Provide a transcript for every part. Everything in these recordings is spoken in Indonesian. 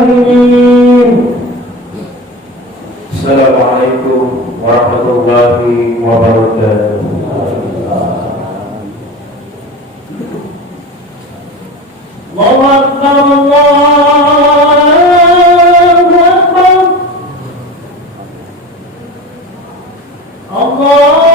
الراحمين. Assalamualaikum warahmatullahi wabarakatuh. Allahu Akbar, Allahu Akbar, Allahu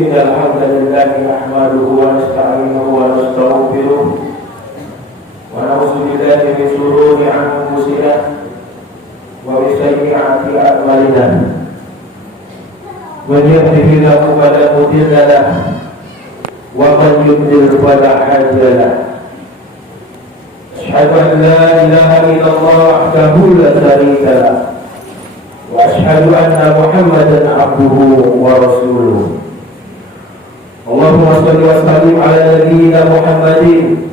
Innal hamdalillah nahmaduhu wa nasta'inuhu wa nastaghfiruh wa na'udzu billahi min shururi anfusina wa min sayyi'ati a'malina. Man yahdihillahu fala mudilla lahu wa man yudlil fala hadiya lahu. Asyhadu an la ilaha illallah wahdahu la syarika lahu wa asyhadu anna Muhammadan 'abduhu wa rasuluh. Allahumma shalli wa sallim ala nabiyyina Muhammadin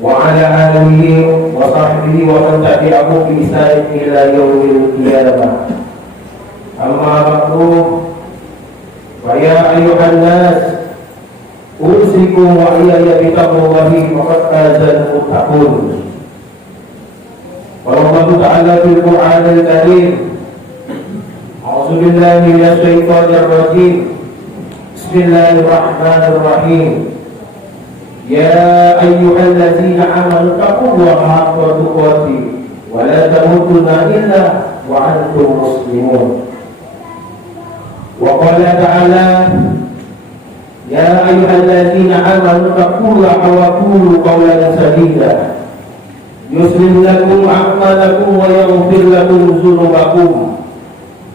wa ala alihi wa sahbihi wa man tabi'ahum bi ihsan ila yaumil qiyamah. Amma ba'du, fa ya ayyuhan nas usikum wa iyaya bi taqwallahi faqad fazal muttaqun. Wa Allah ta'ala fil Qur'anil Karim, a'udzu billahi minasy syaithanir rajim. Bismillahirrahmanirrahim. Ya ayyuhallazina amanu taqullaha haqqa tuqatih wa la tamutunna illa wa antum muslimun. Wa qala ta'ala, ya ayyuhallazina amanu taqullaha wa qulu qawlan sadida yuslih lakum a'malakum wa yaghfir lakum dzunubakum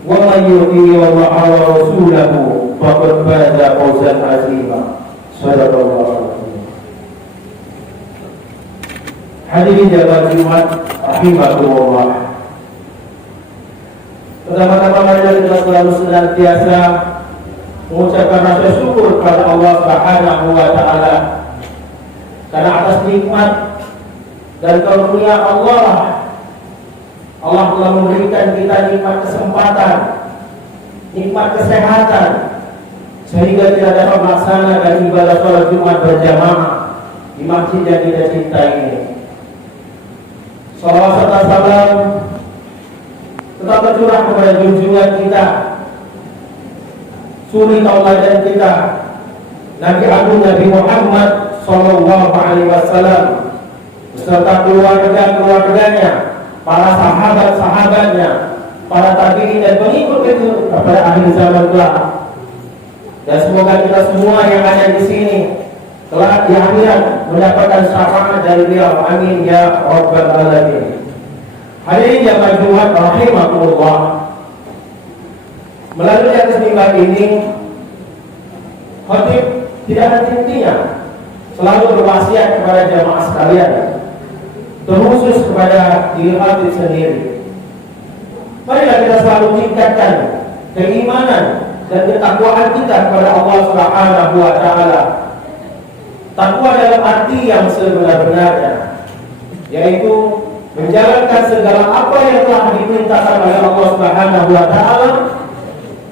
wa man yuti Allaha wa rasulahu faqad faza fawzan 'azima. Shadaqallahu alazim. Hadirin jamaah Jumat rahimakumullah. Pertama-tama marilah kita selalu senantiasa mengucapkan rasa syukur kepada Allah Subhanahu wa taala karena atas nikmat dan karunia Allah telah memberikan kita nikmat kesempatan, nikmat kesehatan, sehingga kita dapat melaksanakan ibadah sholat Jumat berjamaah di masjid yang kita cintai ini. Salawat serta salam tetap tercurah kepada junjungan kita, suri tauladan kita, Nabi Agung Nabi Muhammad Sallallahu Alaihi Wasallam beserta keluarganya, para sahabat-sahabatnya, para tabi'in dan pengikut itu kepada akhir zaman kelak. Dan semoga kita semua yang ada di sini kelak di akhirat mendapatkan syafaat dari beliau. Amin ya rabbal alamin. Hadirin jamaah Jumat rahimakumullah. Melalui atas mimbar ini, khatib tidak henti-hentinya selalu berwasiat kepada jamaah sekalian, terkhusus kepada diri khatib sendiri. Marilah kita selalu tingkatkan keimanan dan ketakwaan kita kepada Allah Subhanahu wa taala. Takwa dalam arti yang sebenar-benarnya, yaitu menjalankan segala apa yang telah diperintahkan oleh Allah Subhanahu wa taala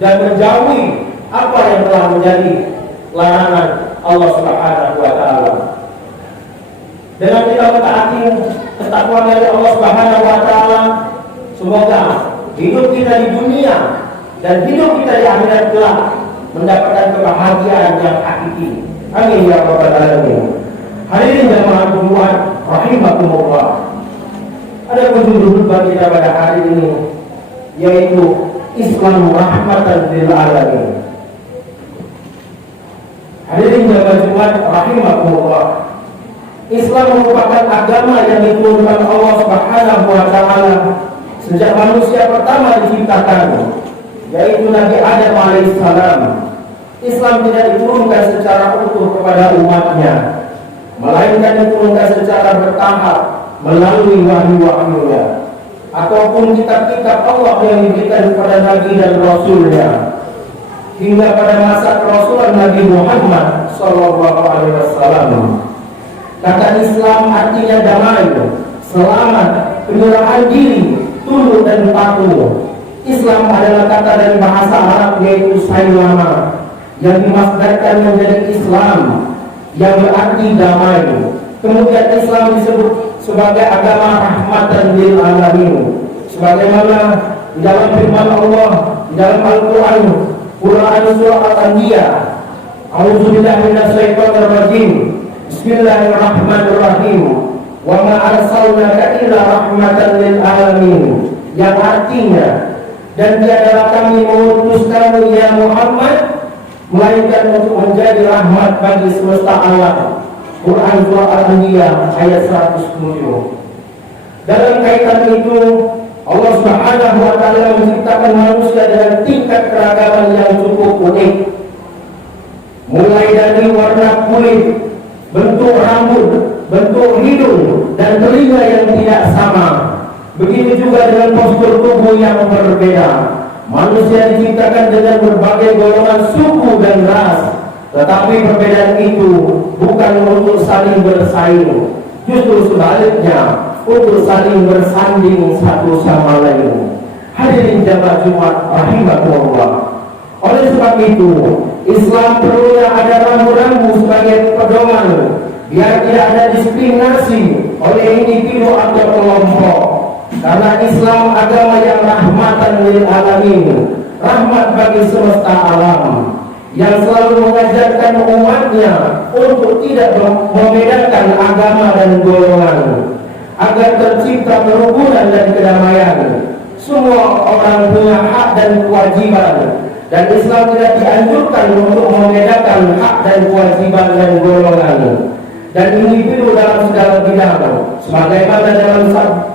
dan menjauhi apa yang telah menjadi larangan Allah Subhanahu wa taala. Dengan kita mentaati ketakwaan dari Allah Subhanahu wa taala, semoga hidup kita di dunia dan hidup kita di akhirat kelak mendapatkan kebahagiaan yang hakiki. Amin ya rabbal alamin. Hadirin jamaah Jumat rahimakumullah. Ada judul khutbah kita pada hari ini, yaitu Islam rahmatan lil alamin. Hadirin jamaah Jumat rahimakumullah. Islam merupakan agama yang diturunkan Allah Subhanahu wa taala sejak manusia pertama diciptakan, yaitu Nabi Adam alaihissalam. Islam tidak diturunkan secara utuh kepada umatnya, melainkan diturunkan secara bertahap melalui wahyu-wahyunya ataupun kitab-kitab Allah yang diberikan kepada Nabi dan Rasulnya, hingga pada masa kerasulan Nabi Muhammad Sallallahu Alaihi Wasallam. Kata Islam artinya damai, selamat, penyerahan diri, tunduk dan patuh. Islam adalah kata dari bahasa Arab yaitu sailama, yang dimasdarkan menjadi Islam, yang berarti damai. Kemudian Islam disebut sebagai agama rahmatan lil alamin, sebagaimana di dalam firman Allah di dalam Al-Quran surah Al-Anbiya, A'udzubillahi minasyaitonir rajim, Bismillahirrahmanirrahim, wa ma arsalnaka illa rahmatan lil alamin, yang artinya, dan tiadalah kami mengutus kamu ya Muhammad melainkan untuk menjadi rahmat bagi semesta alam. Quran surah Al-Anbiya ayat 107. Dalam kaitan itu, Allah Subhanahu wa taala menciptakan manusia dengan tingkat keragaman yang cukup unik. Mulai dari warna kulit, bentuk rambut, bentuk hidung dan telinga yang tidak sama. Begitu juga dengan postur tubuh yang berbeda. Manusia diciptakan dengan berbagai golongan suku dan ras, tetapi perbedaan itu bukan untuk saling bersaing, justru sebaliknya untuk saling bersanding satu sama lain. Hadirin jamaah Jumat rahimakumullah. Oleh sebab itu, Islam perlunya ada rambu-rambu sebagai pedoman, biar tidak ada diskriminasi oleh individu atau kelompok. Karena Islam agama yang rahmatan lil alamin, rahmat bagi semesta alam, yang selalu mengajarkan umatnya untuk tidak membedakan agama dan golongan, agar tercipta kerukunan dan kedamaian. Semua orang punya hak dan kewajiban, dan Islam tidak dianjurkan untuk membedakan hak dan kewajiban dan golongan dan individu dalam segala bidang, sebagaimana dalam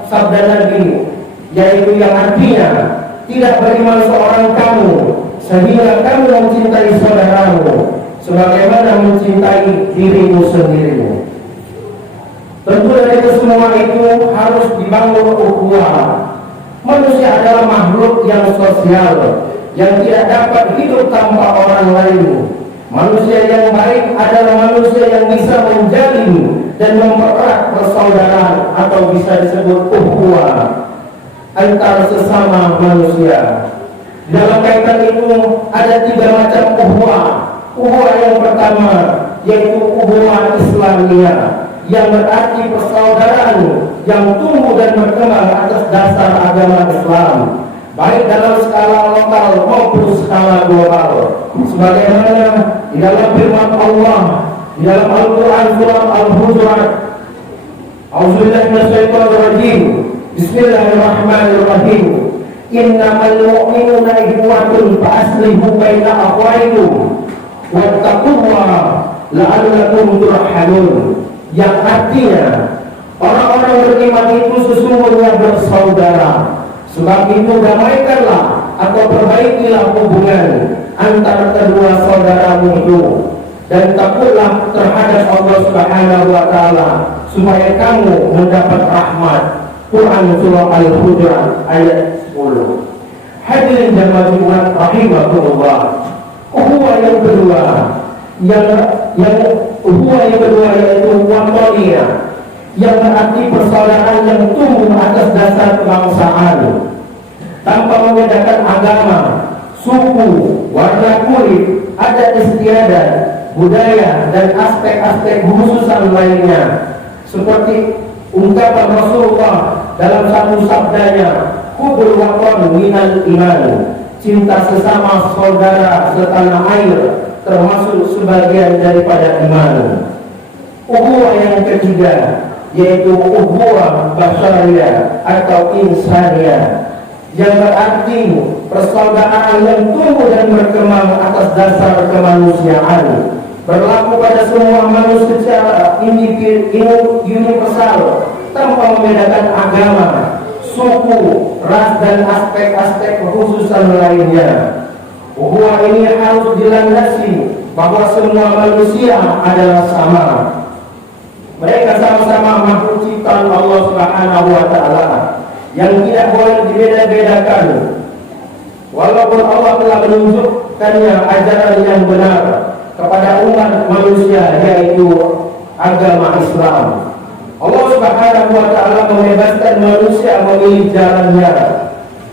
sabda Nabi, yaitu yang artinya tidak beriman seorang kamu sehingga kamu mencintai saudaramu sebagaimana mencintai dirimu sendiri. Tentu dari kesemua itu harus dibangun ukhuwah. Manusia adalah makhluk yang sosial, yang tidak dapat hidup tanpa orang lain. Manusia yang baik adalah manusia yang bisa menjalin dan mempererat persaudaraan atau bisa disebut ukhuwah antara sesama manusia. Dalam kaitan itu ada 3 macam ukhuwah. Ukhuwah yang pertama yaitu ukhuwah Islamiyah, yang berarti persaudaraan yang tumbuh dan berkembang atas dasar agama Islam, baik dalam skala lokal maupun skala global. Sebagaimana di dalam firman Allah di dalam Al-Quran surat Al-Hujurat, A'udzubillahi minasyaitonir rajim. Bismillahirrahmanirrahim. Innamal mu'minuna ikhwatun fa'aslihu baina akhawaykum wattaqullaha la'allakum turhamun. Yang artinya orang-orang beriman itu sesungguhnya bersaudara, sebab itu damaikanlah atau perbaikilah hubungan antara kedua saudaramu itu, dan takutlah terhadap Allah Subhanahu wa taala supaya kamu mendapat rahmat. Quran surah Al-Hujurat ayat 10. Hadirin jamaah Jumat rahimakumullah. Ukhuwah yang kedua yaitu watonia, yang berarti persaudaraan yang tumbuh atas dasar kebangsaan tanpa membedakan agama, suku, warna kulit, adat istiadat, budaya, dan aspek-aspek khususan lainnya. Seperti ungkapan Rasulullah dalam satu sabdanya, "Hubul watan minal iman." Cinta sesama saudara setanah air termasuk sebagian daripada iman. Ukhuwah yang ketiga yaitu ukhuwah basyariyah atau insaniyah, yang berarti persaudaraan yang tumbuh dan berkembang atas dasar kemanusiaan, berlaku pada semua manusia secara universal tanpa membedakan agama, suku, ras, dan aspek-aspek kekhususan lainnya. Ukhuwah ini harus dilandasi bahwa semua manusia adalah sama. Mereka sama-sama makhluk ciptaan Allah Subhanahu wa taala yang tidak boleh dibeda-bedakan. Walaupun Allah telah menunjukkannya ajaran yang benar kepada umat manusia, yaitu agama Islam. Allah Subhanahu wa taala membebaskan manusia memilih jalannya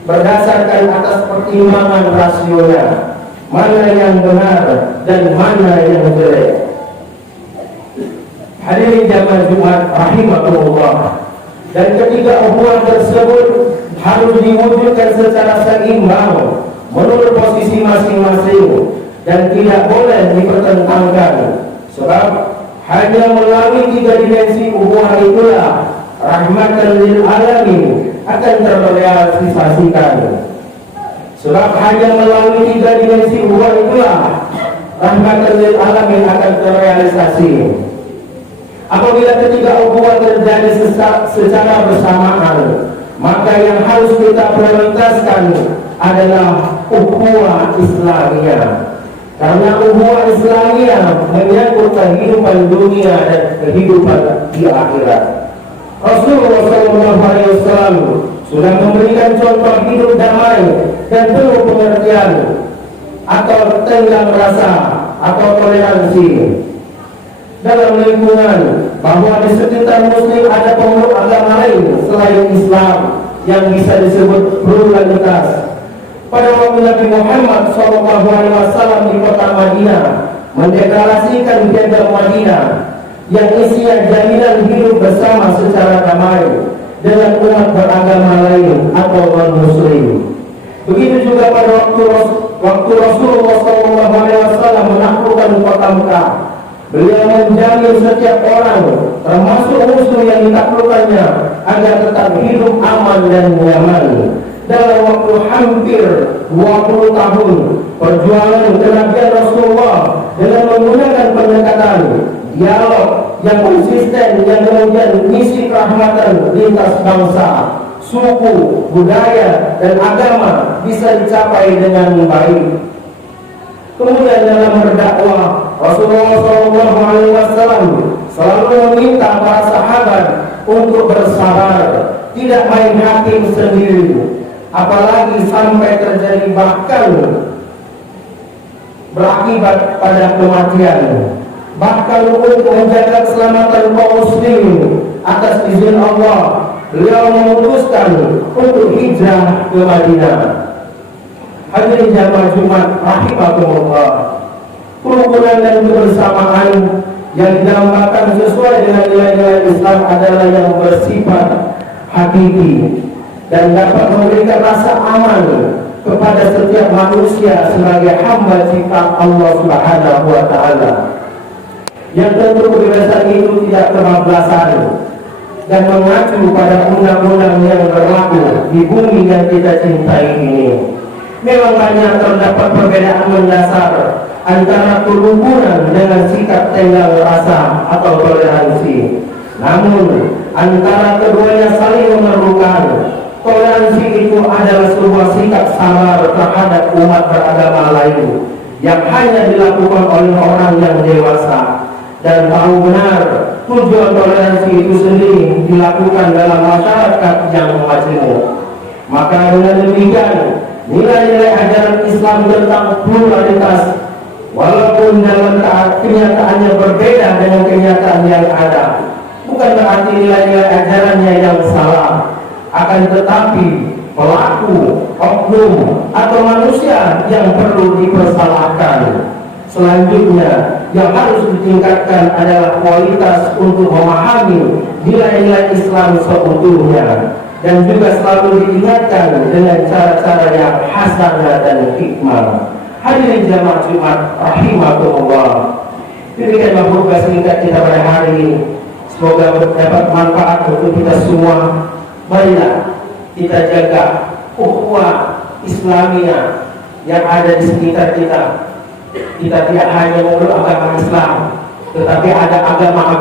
berdasarkan atas pertimbangan rasional, mana yang benar dan mana yang jelek. Hadirin jamaah Jumat rahimakumullah. Dan ketiga ukhuwah tersebut harus diwujudkan secara seimbang menurut posisi masing-masing dan tidak boleh dipertentangkan, sebab hanya melalui 3 dimensi ukhuwah itulah rahmatan lil alamin akan terrealisasikan. Sebab hanya melalui 3 dimensi ukhuwah itulah rahmatan lil alamin akan terrealisasi. Apabila ketiga ukhuwah terjadi secara bersamaan, maka yang harus kita prioritaskan adalah ukhuwah Islamiyah. Karena ukhuwah Islamiyah menyangkut kehidupan dunia dan kehidupan di akhirat. Rasulullah SAW sudah memberikan contoh hidup damai dan penuh pengertian atau tenggang rasa atau toleransi dalam lingkungan, bahwa di sekitar muslim ada pemeluk agama lain selain Islam yang bisa disebut pluralitas. Pada waktu Nabi Muhammad SAW di kota Madinah mendeklarasikan piagam Madinah yang isinya jaminan hidup bersama secara damai dengan umat beragama lain atau non-muslim. Begitu juga pada waktu Rasulullah SAW menaklukkan kota Mekah, beliau menjamin setiap orang, termasuk musuh yang ditaklukkannya, agar tetap hidup aman dan nyaman. Dalam waktu hampir 20 tahun perjuangan kenabian Rasulullah dengan menggunakan pendekatan dialog yang konsisten, yang kemudian misi kerahmatan lintas bangsa, suku, budaya, dan agama bisa dicapai dengan baik. Kemudian dalam berdakwah, Rasulullah SAW selalu meminta para sahabat untuk bersabar, tidak main hakim sendiri, apalagi sampai terjadi bahkan berakibat pada kematian. Bahkan untuk menjaga keselamatan kaum muslimin atas izin Allah, beliau memutuskan untuk hijrah ke Madinah. Hadirin jamaah Jumat rahimakumullah, kerukunan dan kebersamaan yang didambakan sesuai dengan nilai-nilai Islam adalah yang bersifat hakiki dan dapat memberikan rasa aman kepada setiap manusia sebagai hamba ciptaan Allah Subhanahu wa taala. Yang tentu kebebasan itu tidak kebablasan dan mengacu pada undang-undang yang berlaku di bumi yang kita cintai ini. Memang banyak terdapat perbedaan mendasar antara kerukunan dengan sikap tenggang rasa atau toleransi. Namun antara keduanya saling memerlukan. Toleransi itu adalah sebuah sikap sabar terhadap umat beragama lain yang hanya dilakukan oleh orang yang dewasa dan tahu benar tujuan toleransi itu sendiri dilakukan dalam masyarakat yang majemuk. Maka dengan demikian, nilai-nilai ajaran Islam tentang pluralitas, walaupun dalam kenyataannya berbeda dengan kenyataan yang ada, bukan berarti nilai-nilai ajarannya yang salah. Akan tetapi pelaku, oknum, atau manusia yang perlu dipersalahkan. Selanjutnya, yang harus ditingkatkan adalah kualitas untuk memahami nilai-nilai Islam seutuhnya dan juga selalu diingatkan dengan cara-cara yang hasanah dan hikmah. Hadirin jamaah Jumat rahimakumullah, demikianlah khutbah singkat kita pada hari ini. Semoga dapat manfaat untuk kita semua. Marilah kita jaga ukhuwah Islamiyah yang ada di sekitar kita. Kita tidak hanya memeluk agama Islam, tetapi ada agama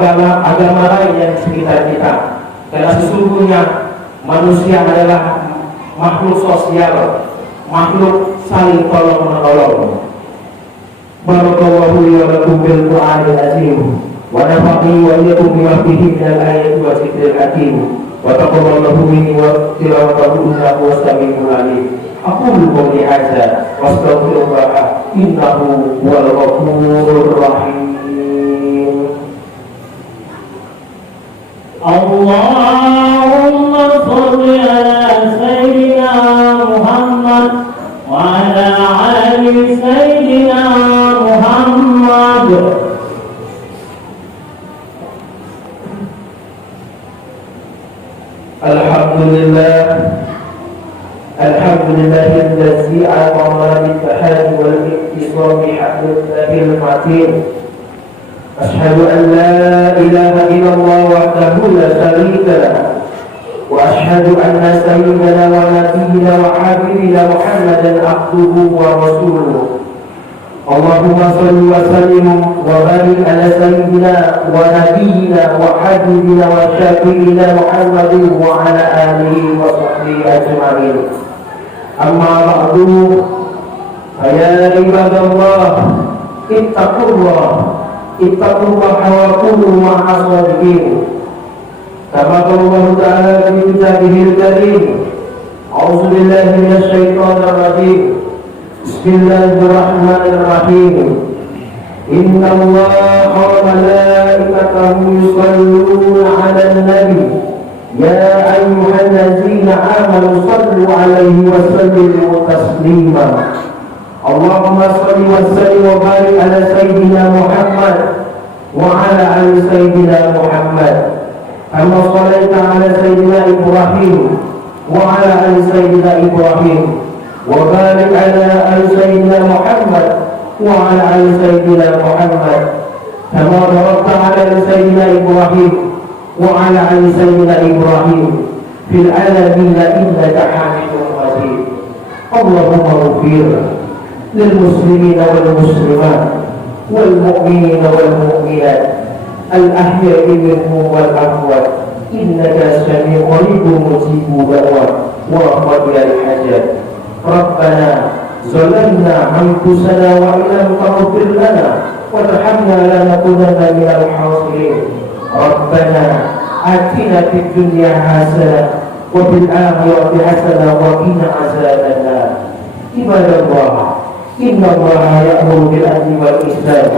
lain yang di sekitar kita. Karena sesungguhnya manusia adalah makhluk sosial, makhluk saling tolong menolong. Barakallahu li wa lakum bil Qur'anil azim wa nafa'ani wa iyyakum bima fihi minal ayati wa dzikril hakim. Wa taqabbalallahu minni wa tilawatahu innahu was-sami'ul 'alim. Aqulu qawli hadza wa astaghfirullah innahu huwal ghafurur rahim. Allahumma shalli ala sayyidina Muhammad wa ala ali sayyidina Muhammad. Alhamdulillah allazi a'tana bil-tahadi wal-ittisam bihablillahi al-matin. Ashhadu an la ilaha illallah wahdahu la sharika lah wa ashhadu anna sayyidana wa nabiyyana wa habibina Muhammadan abduhu wa rasuluh. Allahumma salli wa sallim wa barik ala sayyidina wa nabiyyina wa habibina wa syafi'ina Muhammadin wa ala alihi wa sahbihi ajma'in. Amma ba'du, ya ibadallah, ittaqullah wa kunu ma'as shadiqin. Kama qala Allah Ta'ala fi kitabihil karim. A'udzu billahi minasy syaithanir rajim. Bismillahirrahmanirrahim. Inna Allaha wa malaikatahu yusholluna 'alan nabi. Ya ayyuhallazina amanu shallu 'alaihi wa sallimu taslima. Allahumma shalli wa sallim wa barik ala sayyidina Muhammad wa ala ali sayyidina Muhammad. Kama shallaita ala sayyidina Ibrahim wa ala ali sayyidina Ibrahim. Wa barik ala ali sayyidina Muhammad wa ala ali sayyidina Muhammad. Kama barakta ala ali sayyidina Ibrahim wa ala ali sayyidina Ibrahim fil alamin innaka Hamidum Majid. Allahumma ighfir lil muslimina wal muslimat wal mu'minina wal mu'minat al ahya'i minhum wal amwat innaka sami'un qaribun mujibud da'wat wa rahmatul hajat. Rabbana zalamna anfusana wa illam taghfir lana wa tarhamna lanakunanna minal khasirin. Rabbana atina fid dunya hasanah wa fil akhirati hasanah wa qina azabannar. Ibadallah, innallaha ya'muru bil adli wal ihsan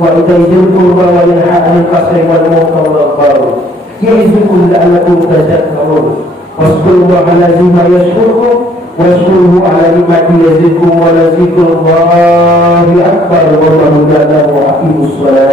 wa ita'i dzil qurba wa yanha 'anil fahsya'i wal munkari wal baghi ya'izukum la'allakum tadhakkarun. Waskurullaha allazina yashkurukum washkuruhu 'ala ni'matihi yazidkum wa lazikrullahi akbar. Wallahu a'lam. Wa aqimus shalah.